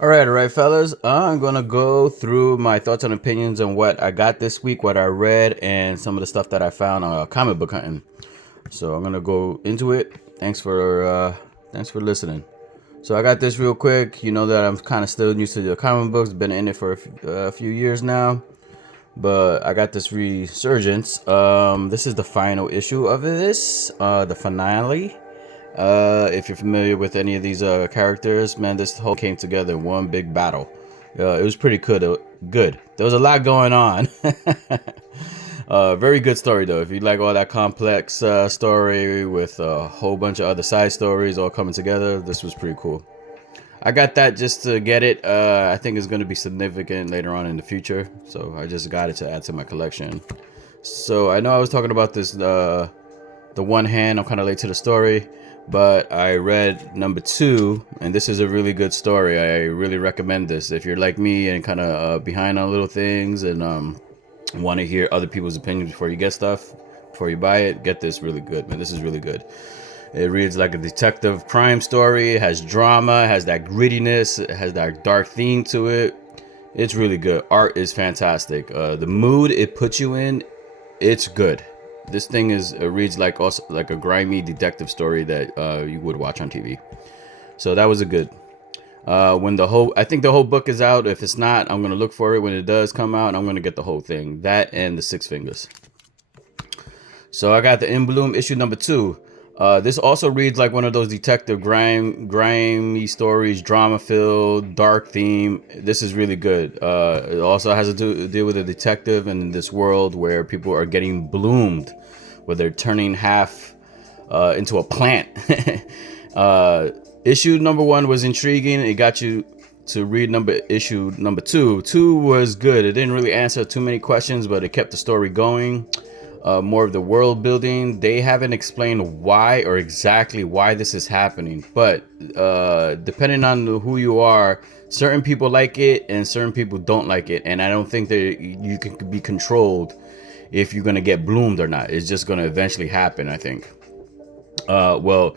All right, fellas. I'm gonna go through my thoughts and opinions on what I got this week, what I read, and some of the stuff that I found on comic book hunting. So I'm gonna go into it. Thanks for listening. So I got this real quick. You know that I'm kind of still new to the comic books. Been in it for a few years now, but I got this resurgence. This is the final issue of this, the finale. If you're familiar with any of these characters, man, this whole came together in one big battle. It was pretty good. Good. There was a lot going on. Very good story though. If you like all that complex story with a whole bunch of other side stories all coming together, this was pretty cool. I got that just to get it. I think it's going to be significant later on in the future, so I just got it to add to my collection. So I know I was talking about this. The one hand, I'm kind of late to the story, but I read number 2, and this is a really good story. I really recommend this if you're like me and kind of behind on little things and want to hear other people's opinions before you get stuff, before you buy it. Get this, really good, man. This is really good. It reads like a detective crime story. It has drama, it has that grittiness, it has that dark theme to it. It's really good. Art is fantastic. The mood it puts you in, it's good. This thing is reads like also like a grimy detective story that you would watch on TV. So that was a good. I think the whole book is out. If it's not, I'm gonna look for it when it does come out. And I'm gonna get the whole thing. That and the Six Fingers. So I got the In Bloom issue number 2. This also reads like one of those detective grimy stories, drama filled, dark theme. This is really good. It also has to deal with a detective in this world where people are getting bloomed, where they're turning half into a plant. Issue number 1 was intriguing. It got you to read issue number 2. 2 was good. It didn't really answer too many questions, but it kept the story going. More of the world building. They haven't explained why or exactly why this is happening, but depending on who you are, certain people like it and certain people don't like it, and I don't think that you can be controlled if you're gonna get bloomed or not. It's just gonna eventually happen, I think. Well,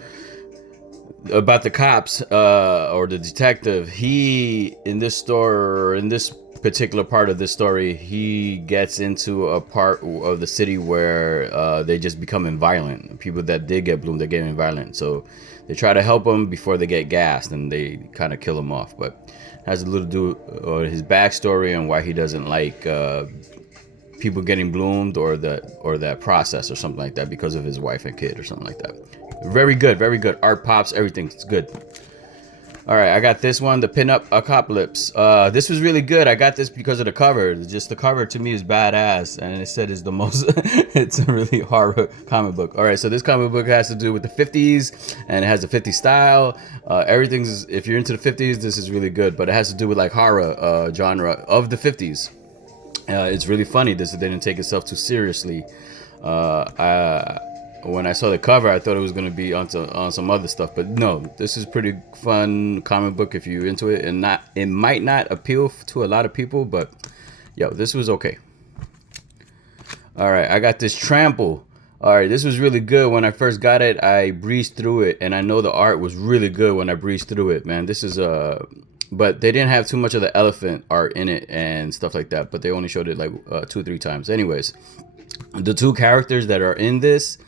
about the cops or the detective, he in this story, or in this particular part of this story, he gets into a part of the city where they just becoming violent. People that did get bloomed, they're getting violent, so they try to help him before they get gassed, and they kind of kill him off. But it has a little to do with his backstory and why he doesn't like people getting bloomed or that process or something like that because of his wife and kid or something like that. Very good, very good. Art pops, everything's good. All right, I got this one, the pinup apocalypse. This was really good. I got this because of the cover. Just the cover to me is badass, and it said it's the most. It's a really horror comic book. All right, so this comic book has to do with the 50s, and it has the 50s style. Everything's, if you're into the 50s, this is really good. But it has to do with like horror genre of the 50s. It's really funny. This didn't take itself too seriously. When I saw the cover, I thought it was going to be on some other stuff, but no, this is pretty fun comic book if you're into it, and it might not appeal to a lot of people, but yo, this was okay. All right, I got this Trample. All right, this was really good. When I first got it, I breezed through it, and I know the art was really good when I breezed through it, man. This is but they didn't have too much of the elephant art in it and stuff like that, but they only showed it like 2 or 3 times. Anyways, the 2 characters that are in this,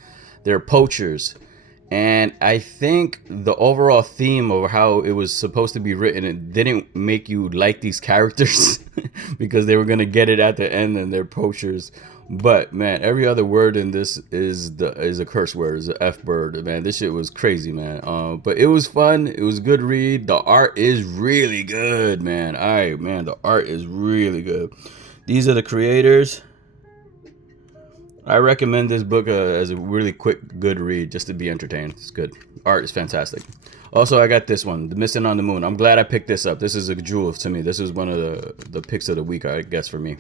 they're poachers, and I think the overall theme of how it was supposed to be written, it didn't make you like these characters because they were gonna get it at the end and they're poachers. But man, every other word in this is a curse word, is an F word, man. This shit was crazy, man. But it was fun. It was a good read. The art is really good, man. All right, man, the art is really good. These are the creators. I recommend this book as a really quick, good read, just to be entertained. It's good. Art is fantastic. Also, I got this one, The Missing on the Moon. I'm glad I picked this up. This is a jewel to me. This is one of the picks of the week, I guess, for me.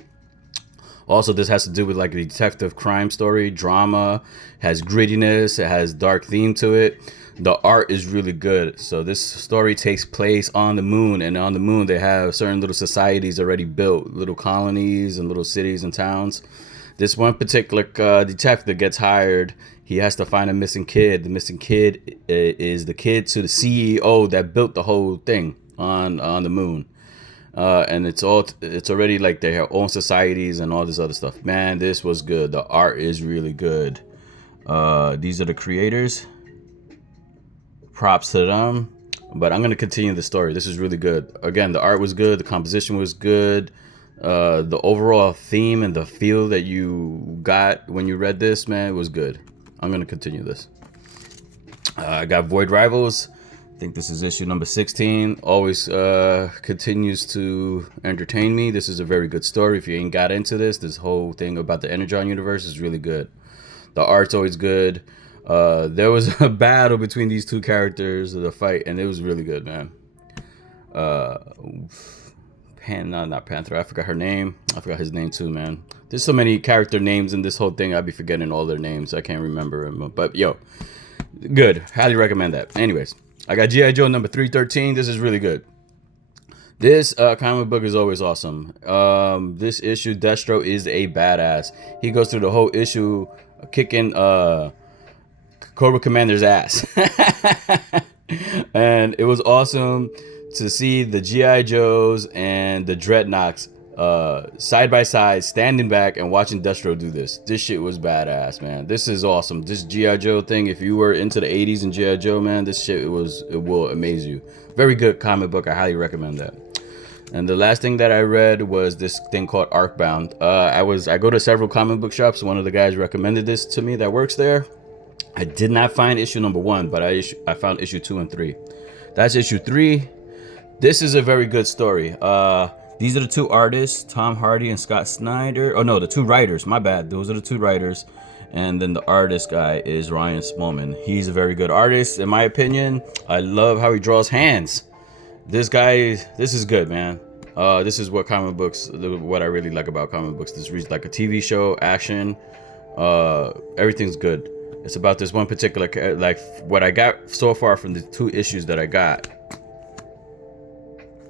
Also, this has to do with like a detective crime story, drama, has grittiness, it has dark theme to it. The art is really good. So this story takes place on the moon, and on the moon they have certain little societies already built, little colonies and little cities and towns. This one particular detective gets hired. He has to find a missing kid. The missing kid is the kid to the CEO that built the whole thing. on the moon. And it's already like their own societies and all this other stuff. Man, this was good. The art is really good. These are the creators. Props to them. But I'm gonna continue the story. This is really good. Again, the art was good. The composition was good. The overall theme and the feel that you got when you read this, man, it was good. I'm gonna continue this. I got Void Rivals. I think this is issue number 16. Always continues to entertain me. This is a very good story. If you ain't got into this whole thing about the Energon universe is really good. The art's always good. There was a battle between these two characters, the fight, and it was really good, man. Not Panther. I forgot her name. I forgot his name too, man. There's so many character names in this whole thing. I'd be forgetting all their names. I can't remember them. But yo, good. Highly recommend that. Anyways, I got G.I.Joe number 313. This is really good. This comic book is always awesome. This issue, Destro is a badass. He goes through the whole issue kicking Cobra Commander's ass. And it was awesome to see the G.I. Joes and the Dreadnoks side by side, standing back and watching Destro do this. This shit was badass, man. This is awesome. This G.I. Joe thing, if you were into the 80s and G.I. Joe, man, this shit it will amaze you. Very good comic book. I highly recommend that. And the last thing that I read was this thing called ArcBound. I go to several comic book shops. One of the guys recommended this to me that works there. I did not find issue number 1, but I found issue 2 and 3. That's issue 3. This is a very good story. These are the two artists, Tom Hardy and Scott Snyder. Oh no, the two writers. My bad. Those are the two writers. And then the artist guy is Ryan Smallman. He's a very good artist, in my opinion. I love how he draws hands. This guy, this is good, man. This is what comic books, what I really like about comic books. This reads like a TV show, action. Everything's good. It's about this one particular, like what I got so far from the 2 issues that I got.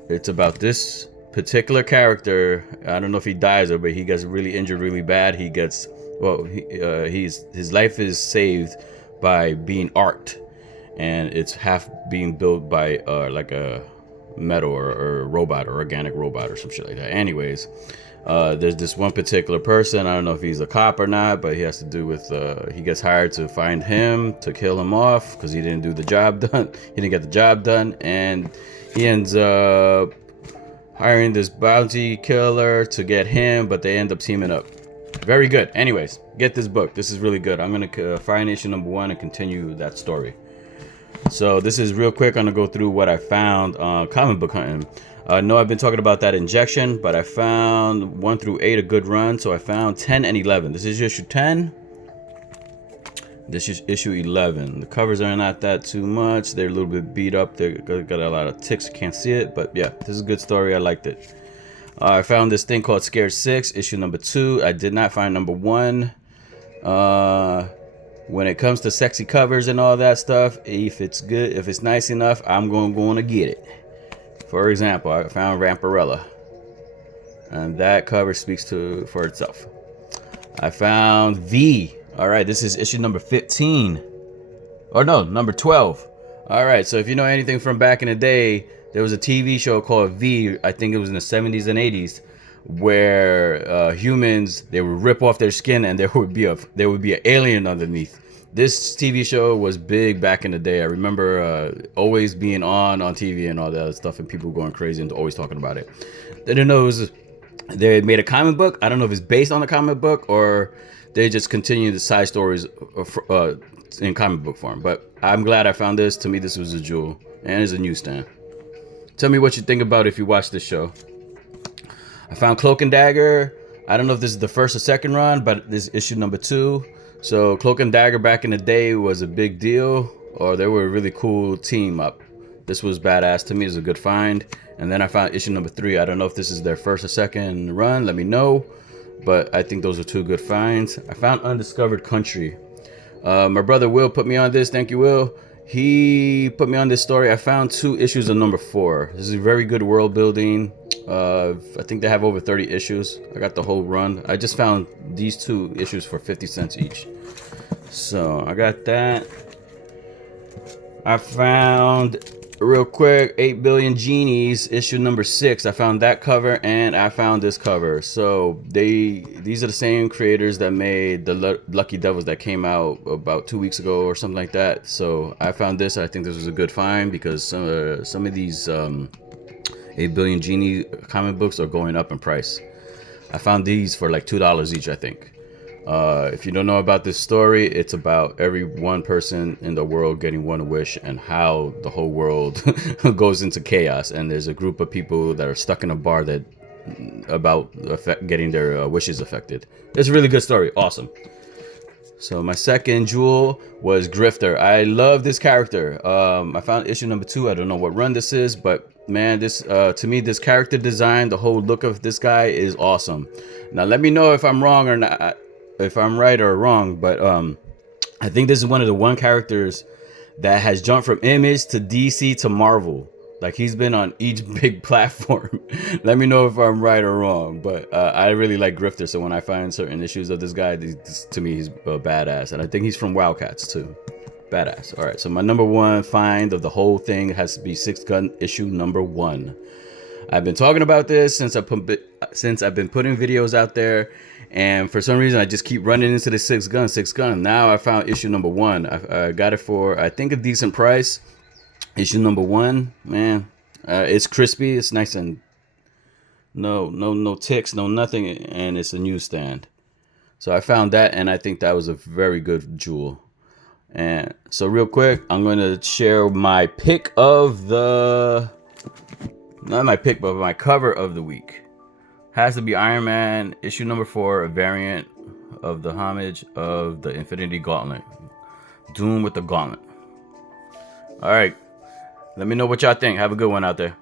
It's about this particular character. I don't know if he dies or, but he gets really injured really bad. He gets, well, his life is saved by being art, and it's half being built by like a metal or a robot or organic robot or some shit like that. Anyways, there's this one particular person. I don't know if he's a cop or not, but he has to do with he gets hired to find him, to kill him off because he didn't do the job done. He didn't get the job done, and he ends up hiring this bounty killer to get him, but they end up teaming up. Very good. Anyways, get this book. This is really good. I'm gonna find issue number 1 and continue that story. So this is real quick. I'm gonna go through what I found on comic book hunting. I know I've been talking about that injection, but I found 1 through 8 a good run. So I found 10 and 11. This is issue 10. This is issue 11. The covers are not that too much. They're a little bit beat up. They got a lot of ticks. You can't see it, but yeah, this is a good story. I liked it. I found this thing called Scared 6, issue number 2. I did not find number 1. When it comes to sexy covers and all that stuff, if it's good, if it's nice enough, I'm going to get it. For example, I found Ramparella, and that cover speaks for itself. I found V. All right, this is issue number 15. Or no, number 12. All right, so if you know anything from back in the day, there was a TV show called V. I think it was in the 70s and 80s, where humans, they would rip off their skin and there would be an alien underneath. This TV show was big back in the day. I remember always being on TV and all that other stuff, and people going crazy and always talking about it. They didn't know they made a comic book. I don't know if it's based on a comic book or they just continue the side stories in comic book form. But I'm glad I found this. To me, this was a jewel, and it's a newsstand. Tell me what you think about if you watch this show. I found Cloak and Dagger. I don't know if this is the first or second run, but this is issue number 2. So Cloak and Dagger back in the day was a big deal, or they were a really cool team up. This was badass to me. It was a good find. And then I found issue number 3. I don't know if this is their first or second run. Let me know. But I think those are 2 good finds. I found Undiscovered Country. My brother Will put me on this. Thank you, Will. He put me on this story. I found 2 issues of number 4. This is very good world building. I think they have over 30 issues. I got the whole run. I just found these 2 issues for 50 cents each. So I got that. I found real quick, 8 Billion Genies, issue number 6. I found that cover and I found this cover. So these are the same creators that made the Lucky Devils that came out about 2 weeks ago or something like that. So I found this. I think this was a good find because some of these 8 Billion Genie comic books are going up in price. I found these for like $2 each, I think. If you don't know about this story, it's about every one person in the world getting one wish and how the whole world goes into chaos. And there's a group of people that are stuck in a bar that getting their wishes affected. It's a really good story. Awesome. So my second jewel was Grifter. I love this character. I found issue number 2. I don't know what run this is, but man, this to me, this character design, the whole look of this guy is awesome. Now let me know if I'm wrong or not, if I'm right or wrong, but I think this is one of the characters that has jumped from Image to DC to Marvel. Like, he's been on each big platform. Let me know if I'm right or wrong, but I really like Grifter. So when I find certain issues of this guy, to me, he's a badass, and I think he's from Wildcats too. Badass. All right, so my number 1 find of the whole thing has to be Six Gun issue number 1. I've been talking about this since I've been putting videos out there, and for some reason I just keep running into the Six Gun. Now I found issue number 1. I got it for, I think, a decent price. Issue number 1, man, it's crispy, it's nice, and no ticks, no nothing, and it's a newsstand. So I found that, and I think that was a very good jewel. And so real quick, I'm going to share my pick of the, not my pick, but my cover of the week. Has to be Iron Man, issue number 4, a variant of the homage of the Infinity Gauntlet. Doom with the Gauntlet. All right. Let me know what y'all think. Have a good one out there.